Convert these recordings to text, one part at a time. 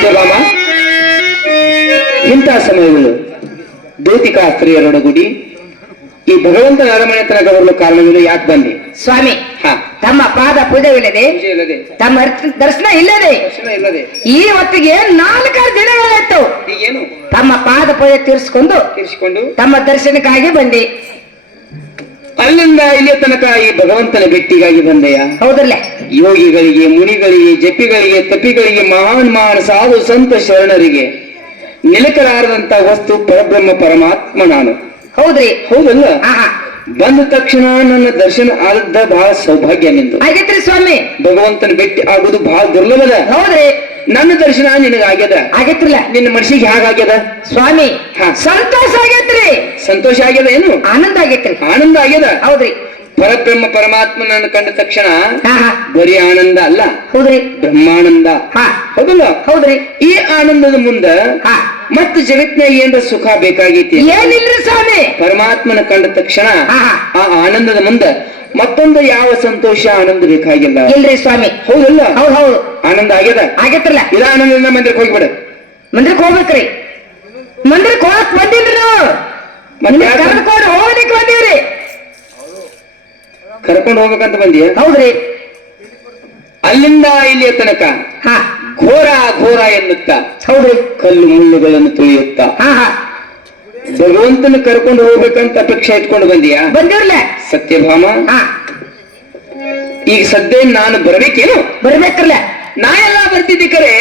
ಸತ್ಯಭಾಮ, ಇಂತಹ ಸಮಯಗಳು ದೌತಿಕ ಸ್ತ್ರೀಯರೊಡಗೂಡಿ ಈ ಭಗವಂತನ ಅರಮನೆ ತನಕ ಬರಲು ಕಾರಣಗಳು ಯಾಕೆ ಬಂದಿ ಸ್ವಾಮಿ? ಹಾ, ತಮ್ಮ ಪಾದ ಪೂಜೆವಿಲ್ಲದೆ, ಪೂಜೆ ಇಲ್ಲದೆ, ತಮ್ಮ ದರ್ಶನ ಇಲ್ಲದೆ ದರ್ಶನ ಇಲ್ಲದೆ ಈ ಹೊತ್ತಿಗೆ 4 ದಿನಗಳಾಯ್ತು. ಈಗೇನು ತಮ್ಮ ಪಾದ ಪೂಜೆ ತೀರಿಸಿಕೊಂಡು ತಮ್ಮ ದರ್ಶನಕ್ಕಾಗಿ ಬಂದೆ. ಅಲ್ಲಿಂದ ಇಲ್ಲಿಯ ತನಕ ಈ ಭಗವಂತನ ಭೇಟಿಗಾಗಿ ಬಂದೆಯ? ಹೌದಲ್ಲ? ಯೋಗಿಗಳಿಗೆ, ಮುನಿಗಳಿಗೆ, ಜಪಿಗಳಿಗೆ, ತಪಿಗಳಿಗೆ, ಮಹಾನ್ ಮಹಾನ್ ಸಾಧು ಸಂತ ಶರಣರಿಗೆ ನಿಲಕಲಾರದಂತ ವಸ್ತು ಪರಬ್ರಹ್ಮ ಪರಮಾತ್ಮ ನಾನು. ಹೌದ್ರಿ? ಹೌದಲ್ಲ? ಆಹಾ, ಬಂದ ತಕ್ಷಣ ನನ್ನ ದರ್ಶನ ಆದ ಬಹಳ ಸೌಭಾಗ್ಯ ನಿಂದು. ಆಗೈತ್ರಿ ಸ್ವಾಮಿ. ಭಗವಂತನ ಭೇಟಿ ಆಗುದು ಬಹಳ ದುರ್ಲಭದ. ಹೌದ್ರಿ? ನನ್ನ ದರ್ಶನ ನಿನಗಾಗ್ಯದ. ಆಗೈತ್ರಲ್ಲ? ನಿನ್ನ ಮನಸ್ಸಿಗೆ ಹೇಗಾಗ್ಯದ ಸ್ವಾಮಿ? ಹಾ, ಸಂತೋಷ ಆಗೈತ್ರಿ. ಸಂತೋಷ ಆಗ್ಯದ? ಏನು ಆನಂದ ಆಗೈತ್ರಿ? ಆನಂದ ಆಗ್ಯದ. ಹೌದ್ರಿ? ಪರಬ್ರಹ್ಮ ಪರಮಾತ್ಮನನ್ನು ಕಂಡ ತಕ್ಷಣ ಹಾ ಹಾ, ಬರೀ ಆನಂದ ಅಲ್ಲ, ಹೌದ್ರಿ? ಬ್ರಹ್ಮಾನಂದ. ಹಾ, ಹೌದಲ್ಲ? ಹೌದ್ರಿ? ಈ ಆನಂದದ ಮುಂದ ಹಾ, ಮತ್ತೆ ಜಗತ್ನಾಗ ಏನ್ರ ಸುಖ ಬೇಕಾಗೈತಿ? ಏನಿಲ್ರಿ ಸ್ವಾಮಿ. ಪರಮಾತ್ಮನ ಕಂಡ ತಕ್ಷಣ ಹಾ ಹಾ, ಆ ಆನಂದದ ಮುಂದ ಮತ್ತೊಂದು ಯಾವ ಸಂತೋಷ ಆನಂದ ಬೇಕಾಗಿಲ್ಲ. ಇಲ್ರಿ ಸ್ವಾಮಿ? ಹೌದಲ್ಲ? ಹೌದ್ ಹೌದು, ಆನಂದ ಆಗ್ಯದ. ಆಗೈತ್ರಲ್ಲ? ಇದ ಆನಂದದಿಂದ ಮಂದಿರಕ್ಕೆ ಹೋಗ್ಬಿಡ. ಮಂದಿರಕ್ಕೆ ಹೋಗ್ಬೇಕ್ರಿ? ಮಂದಿರಕ್ಕೆ ಹೋಗಕ್ ಬಂದಿಲ್ರಿ ನಾವು. ಮತ್ತೆ ಯಾಕೆ? ಕರ್ಕೊಂಡು ಹೋಗ್ಲಿಕ್ಕೆ ಬಂದೀವ್ರಿ. ಕರ್ಕೊಂಡು ಹೋಗ್ಬೇಕಂತ ಬಂದಿಯ? ಹೌದ್ರಿ? ಅಲ್ಲಿಂದ ಇಲ್ಲಿಯ ತನಕ ಹಾ, ಘೋರ ಘೋರ ಎನ್ನುತ್ತಾ ಹೌದ್ರಿ? ಕಲ್ಲು ಮುಳ್ಳುಗಳನ್ನು ತುಳಿಯುತ್ತಾ ಹಾ ಹಾ, ಭಗವಂತನ ಕರ್ಕೊಂಡು ಹೋಗ್ಬೇಕಂತ ಅಪೇಕ್ಷೆ ಇಟ್ಕೊಂಡು ಬಂದಿಯಾ? ಬಂದಿರ್ಲ? ಸತ್ಯಭಾಮ, ಹಾ, ಈಗ ಸದ್ಯ ನಾನು ಬರ್ಬೇಕೇನು? ಬರ್ಬೇಕ್ರಲ್ಲ? ನಾ ಎಲ್ಲಾ ಬರ್ತಿದ್ದೆ ಕರೆ,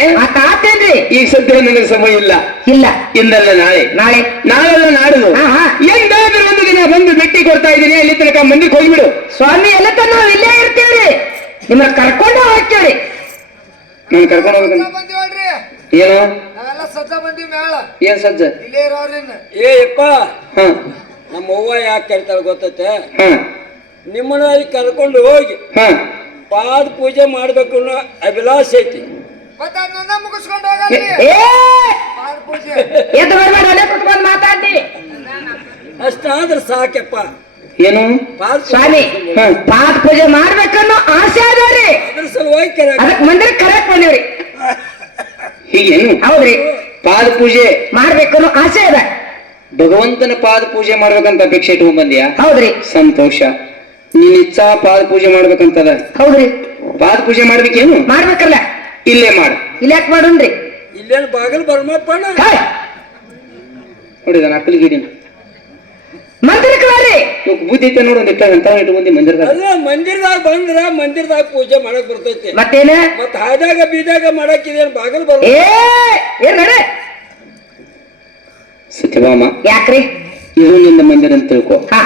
ಆತೇನ್ರಿ? ಈಗ ಸದ್ಯ ನನಗೆ ಸಮಯ ಇಲ್ಲ. ಇಲ್ಲ, ಇಂದಲ್ಲ ನಾಳೆ, ನಾಳೆ, ನಾಳೆಲ್ಲ ನಾಡುದು. ಹಾ ಹಾ, ಎಂದಾದ್ರೂ ಒಂದು ದಿನ ಬಂದು ಭೇಟಿ ಕೊಡ್ತಾ ಇದ್ದೀನಿ. ಅಲ್ಲಿ ತನಕ ಮಂದಿಗೆ ಹೋಗ್ಬಿಡು. ಸ್ವಾಮಿ ಎಲ್ಲ ತನ ನಾವು ಇಲ್ಲೇ ಇರ್ತೀವ್ರಿ. ನಿಮ್ಮನ್ನ ಕರ್ಕೊಂಡು ಹೋಗ್ತೇವ್ರಿ. ನಾನು ಕರ್ಕೊಂಡು ಹೋಗ್ಬೇಕಂತ ಬಂದಿವಲ್ರಿ, ಏನು? ನಾವೆಲ್ಲ ಸಜ್ಜ ಬಂದಿವಿ ಮ್ಯಾಳ. ಏನ್ ಸಜ್ಜ? ಇಲ್ಲೇ ಇರೋರಿನ್ನ. ಏ ಯಪ್ಪ, ಹ ನಮ್ಮ ಅವ್ವ ಯಾಕೆ ಕರಿತಾಳ ಗೊತ್ತೈತೆ? ಹ ನಿಮ್ಮನ್ನ ಅಲ್ಲಿ ಕರ್ಕೊಂಡು ಹೋಗಿ ಹ ಪಾದ ಪೂಜೆ ಮಾಡ್ಬೇಕು ಅನ್ನೋ ಅಭಿಲಾಷೆ ಐತಿ. ಮತ್ತೆ ಅದನ್ನ ಮುಗಿಸ್ಕೊಂಡು ಹೋಗಲ್ರಿ ಏ ಪಾದ ಪೂಜೆ. ಎದ್ದು ಬರ್ಬೇಡ, ಅಲ್ಲೇ ಕುತ್ಕೊಂಡು ಮಾತಾಡಿ. ಅಷ್ಟಾದ್ರೆ ಸಾಕಪ್ಪ. ಏನು? ಪಾದ ಸ್ವಾಮಿ, ಹ ಪಾದ ಪೂಜೆ ಮಾಡ್ಬೇಕನ್ನೋ ಆಸೆ ಅದಾವ್ರಿ. ಅದ್ರ ಸಲುವಾಗಿ ಕರೆ. ಅದಕ್ಕೆ ಮಂದಿರಕ್ಕೆ ಕರೆಕ್ ಬಂದಿವ್ರಿ. ಹೀಗೇನು? ಹೌದ್ರಿ? ಪಾದ ಪೂಜೆ ಮಾಡ್ಬೇಕನ್ನೋ ಆಸೆ ಅದ. ಭಗವಂತನ ಪಾದ ಪೂಜೆ ಮಾಡ್ಬೇಕಂತ ಅಪೇಕ್ಷೆ ಇಟ್ಕೊಂಡ್ ಬಂದಿಯಾ? ಹೌದ್ರಿ? ಸಂತೋಷ. ನೀನ್ ಇಚ್ಛಾ ಪಾದ ಪೂಜೆ ಮಾಡ್ಬೇಕಂತದ. ಹೌದ್ರಿ? ಪಾದ ಪೂಜೆ ಮಾಡ್ಬೇಕೇನು? ಮಾಡ್ಬೇಕಲ್ಲ? ಇಲ್ಲೇ ಮಾಡು. ಇಲ್ಲ ಯಾಕೆ ಮಾಡೋಣ್ರಿ? ಇಲ್ಲೇನು ಬಾಗಿಲು ಬರ್ಮಪ್ಪಣ್ಣ? ನೋಡಿದ ನಕಲಿಗಿಡಿನ ಮಂದಿರಕ್ಕೆ ಬರ್ರಿ. ಇವಾಗ ಬುದ್ಧಿ ಐತೆ ನೋಡು. ಒಂದಿಟ್ಟ ಅಂತ ಇಟ್ಕೊಂಡಿ ಮಂದಿರದಾಗ. ಅಲ್ಲ, ಮಂದಿರದಾಗ ಬಂದ್ರ ಮಂದಿರದಾಗ ಪೂಜೆ ಮಾಡಕ್ ಬರ್ತೈತಿ. ಮತ್ತೇನ? ಮತ್ ಹಾದಾಗ ಬೀದಾಗ ಮಾಡಕ್ ಇದೇನು ಬಾಗಿಲು ಬರ್? ಏನ್ ನಡೆ? ಸತ್ಯಭಾಮ, ಯಾಕ್ರಿ? ಇದು ನಿನ್ನ ಮಂದಿರ ಅಂತ ತಿಳ್ಕೊ. ಹಾ,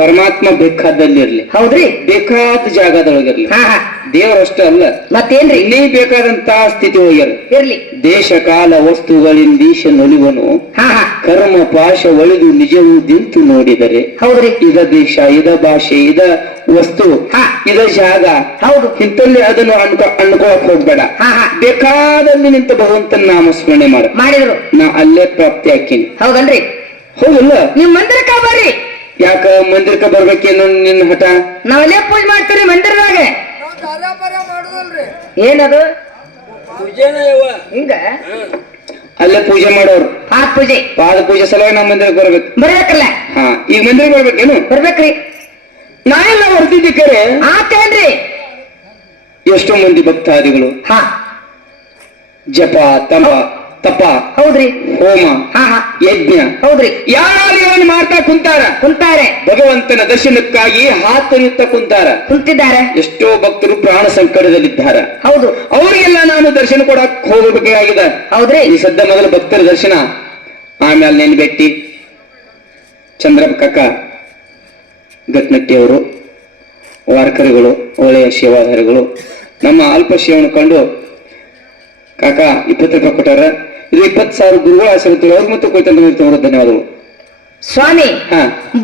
ಪರಮಾತ್ಮ ಬೇಕಾದಲ್ಲಿರ್ಲಿ, ಹೌದ್ರಿ? ಬೇಕಾದ ಜಾಗದೊಳಗಿರ್ಲಿ. ಹಾ ಹಾ, ದೇವರಷ್ಟೇ ಅಲ್ಲ, ಮತ್ತೇನ್ರಿ? ಇನ್ನೇ ಬೇಕಾದಂತ ಸ್ಥಿತಿ ಒಳಗಿರ್. ಇರ್ಲಿ. ದೇಶ ಕಾಲ ವಸ್ತುಗಳಿಂದ ಈಶ ನೊಲಿವನು ಹಾ ಹಾ, ಕರ್ಮ ಪಾಶ ಒಳಿದು ನಿಜವು ನಿಂತು ನೋಡಿದರೆ ಹೌದ್ರಿ? ಇದ ದೇಶ, ಇದ ಭಾಷೆ, ಇದ ವಸ್ತು, ಹಾ, ಇದ ಜಾಗ, ಹೌದು. ಇಂತಲ್ಲಿ ಅದನ್ನು ಅನ್ಕೋಕ್ ಹೋಗ್ಬೇಡ. ಹಾ ಹಾ, ಬೇಕಾದಲ್ಲಿ ನಿಂತ ಭಗವಂತನ ನಾಮಸ್ಮರಣೆ ಮಾಡ. ಮಾಡಿದ್ರು. ನಾ ಅಲ್ಲೇ ಪ್ರಾಪ್ತಿ ಹಾಕಿನಿ. ಹೌದಲ್ರಿ? ಹೌದಲ್ಲ? ನೀವ್ ಮಂದಿರಕ್ಕ ಬರ್ರಿ. ಯಾಕ ಮಂದಿರಕ್ಕೆ ಬರ್ಬೇಕೇನು ನಿನ್ನ ಹಠ? ನಾವಲ್ಲೇ ಪೂಜೆ ಮಾಡ್ತೀವಿ ಮಂದಿರದಾಗ. ನಾವು ದಾರ್ಯಾಪಾರ್ಯ ಮಾಡುದಲ್ರಿ. ಏನದು? ಪೂಜೆನ ಯವ್ವ. ಹಿಂಗ ಅಲ್ಲೇ ಪೂಜೆ ಮಾಡೋರು. ಪಾದ ಪೂಜೆ ಪಾದ ಪೂಜೆ ಸಲುವಾಗಿ ನಾವು ಮಂದಿರಕ್ಕೆ ಬರ್ಬೇಕು. ಬರ್ಬೇಕಲ್ಲ? ಹಾ, ಈಗ ಮಂದಿರಕ್ಕೆ ಬರ್ಬೇಕೇನು? ಬರ್ಬೇಕ್ರಿ. ನಾ ಎಲ್ಲ ಹೊರತಿದ್ದೆ ಕರೆ. ಆತೇನ್ರಿ? ಎಷ್ಟೋ ಮಂದಿ ಭಕ್ತಾದಿಗಳು ಹಾ, ಜಪ ತಪ ಹೌದ್ರಿ? ಹೋಮ ಹಾ ಹಾ, ಯಜ್ಞ ಹೌದ್ರಿ? ಯಾರು ಮಾಡ್ತಾ ಕುಂತಾರ. ಕುಂತಾರೆ, ಭಗವಂತನ ದರ್ಶನಕ್ಕಾಗಿ ಹಾತೊರೆಯುತ್ತಾ ಕುಂತಾರ. ಕುಂತಿದ್ದಾರೆ. ಎಷ್ಟೋ ಭಕ್ತರು ಪ್ರಾಣ ಸಂಕಟದಲ್ಲಿದ್ದಾರ. ಹೌದು. ಅವರಿಗೆಲ್ಲ ನಾನು ದರ್ಶನ ಕೊಡಕ್ ಹೋಗಬೇಕಾಗಿದೆ. ಹೌದ್ರಿ? ಈ ಸದ್ಯ ಮೊದಲು ಭಕ್ತರ ದರ್ಶನ, ಆಮೇಲೆ ನೆನ್ ಭೇಟಿ. ಚಂದ್ರಪ್ಪ ಕಕ್ಕ ಗಟ್ನಟ್ಟಿಯವರು, ವಾರ್ಕರಿಗಳು, ಒಳ್ಳೆಯ ಸೇವಾಧಾರಿಗಳು ನಮ್ಮ ಅಲ್ಪ ಸೇವೆಯನ್ನು ಕಂಡು ಕಾಕ 20 ರೂಪಾಯಿ ಕೊಟ್ಟಾರ. ಇದು 20,000 ಗುರುಗಳ ಆಶೀರ್ವಾದ. ಅವ್ರ ಮತ್ತು ಕೊಯ್ತಂತ ಧನ್ಯವಾದಗಳು ಸ್ವಾಮಿ. ಹಾ,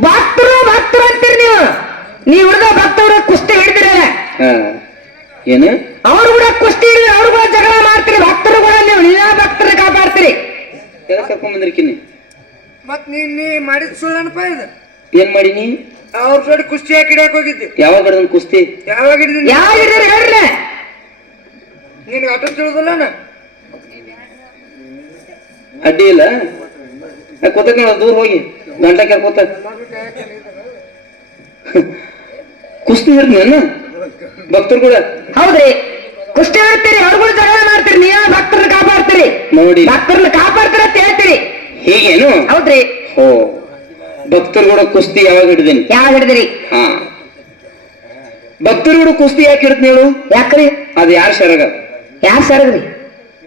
ಭಕ್ತರು ಅಂತೀರಿ ನೀವು. ನೀವು ಹುಡುಗ ಭಕ್ತರು ಕುಸ್ತಿ ಹಿಡಿದಿರಲ್ಲ. ಏನು? ಅವ್ರು ಕೂಡ ಕುಸ್ತಿ ಹಿಡಿದ್ರೆ ಅವ್ರು ಕೂಡ ಜಗಳ ಮಾಡ್ತೀರಿ. ಭಕ್ತರು ಕೂಡ ನೀವೇ ಭಕ್ತರ ಕಾಪಾಡ್ತೀರಿ. ಕರ್ಕೊಂಡ್ ಬಂದಿರ್ತೀನಿ. ಮತ್ ನೀ ಮಾಡಿದ ಸುಳ್ಳನಪ್ಪ ಇದು. ಏನ್ ಮಾಡೀನಿ? ಅವ್ರ ಜೋಡಿ ಕುಸ್ತಿ ಹಾಕಿ ಹಿಡಿಯಕ್ ಹೋಗಿದ್ದೆ. ಯಾವಾಗ ಹಿಡ್ದನ್ ಕುಸ್ತಿ? ಯಾವಾಗ ಹಿಡಿದ? ಯಾವ ಹಿಡಿದ್ರಿ ಹೇಳ್ರಿ? ನಿನ್ಗೆ ಅಟ ತಿಳಿದಲ್ಲ. ಅಡ್ಡಿ ಇಲ್ಲ ಕೂತಕ್ ನೋಡ ದೂರ ಹೋಗಿ ಗಂಟೆ ಕೂತ ಕುಸ್ತಿ ಹಿಡ್ತೀನಿ ಭಕ್ತರು ಕೂಡ ಹೌದ್ರಿ ಕುಸ್ತಿ ಇರ್ತೀರಿ ಅವ್ರುಗಳು ಜಗಳ ಮಾಡ್ತೀರಿ ನೀವೇ ಭಕ್ತರನ್ನ ಕಾಪಾಡ್ತೀರಿ ನೋಡಿ ಭಕ್ತರನ್ನ ಕಾಪಾಡ್ತೀರ ಅಂತ ಹೇಳ್ತೀರಿ ಹೀಗೇನು ಹೌದ್ರಿ ಓ ಭಕ್ತರು ಕೂಡ ಕುಸ್ತಿ ಯಾವಾಗ ಹಿಡಿದೀನಿ ಯಾವ ಹಿಡಿದ್ರಿ ಹಾ ಭಕ್ತರು ಕೂಡ ಕುಸ್ತಿ ಯಾಕೆ ಹಿಡ್ತೀನಿ ಹೇಳು ಯಾಕ್ರಿ ಅದು ಯಾರ ಶರಗ ಯಾರ್ ಸರಗ್ರಿ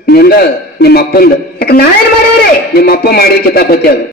ನಿಂದ ನಿಮ್ಮ ಅಪ್ಪಂದ ಯಾಕ ನಾವೇನ್ ಮಾಡಿವ್ರಿ ನಿಮ್ಮ ಅಪ್ಪ ಮಾಡಿದ ಕಿತಾಪತಿ ಅದು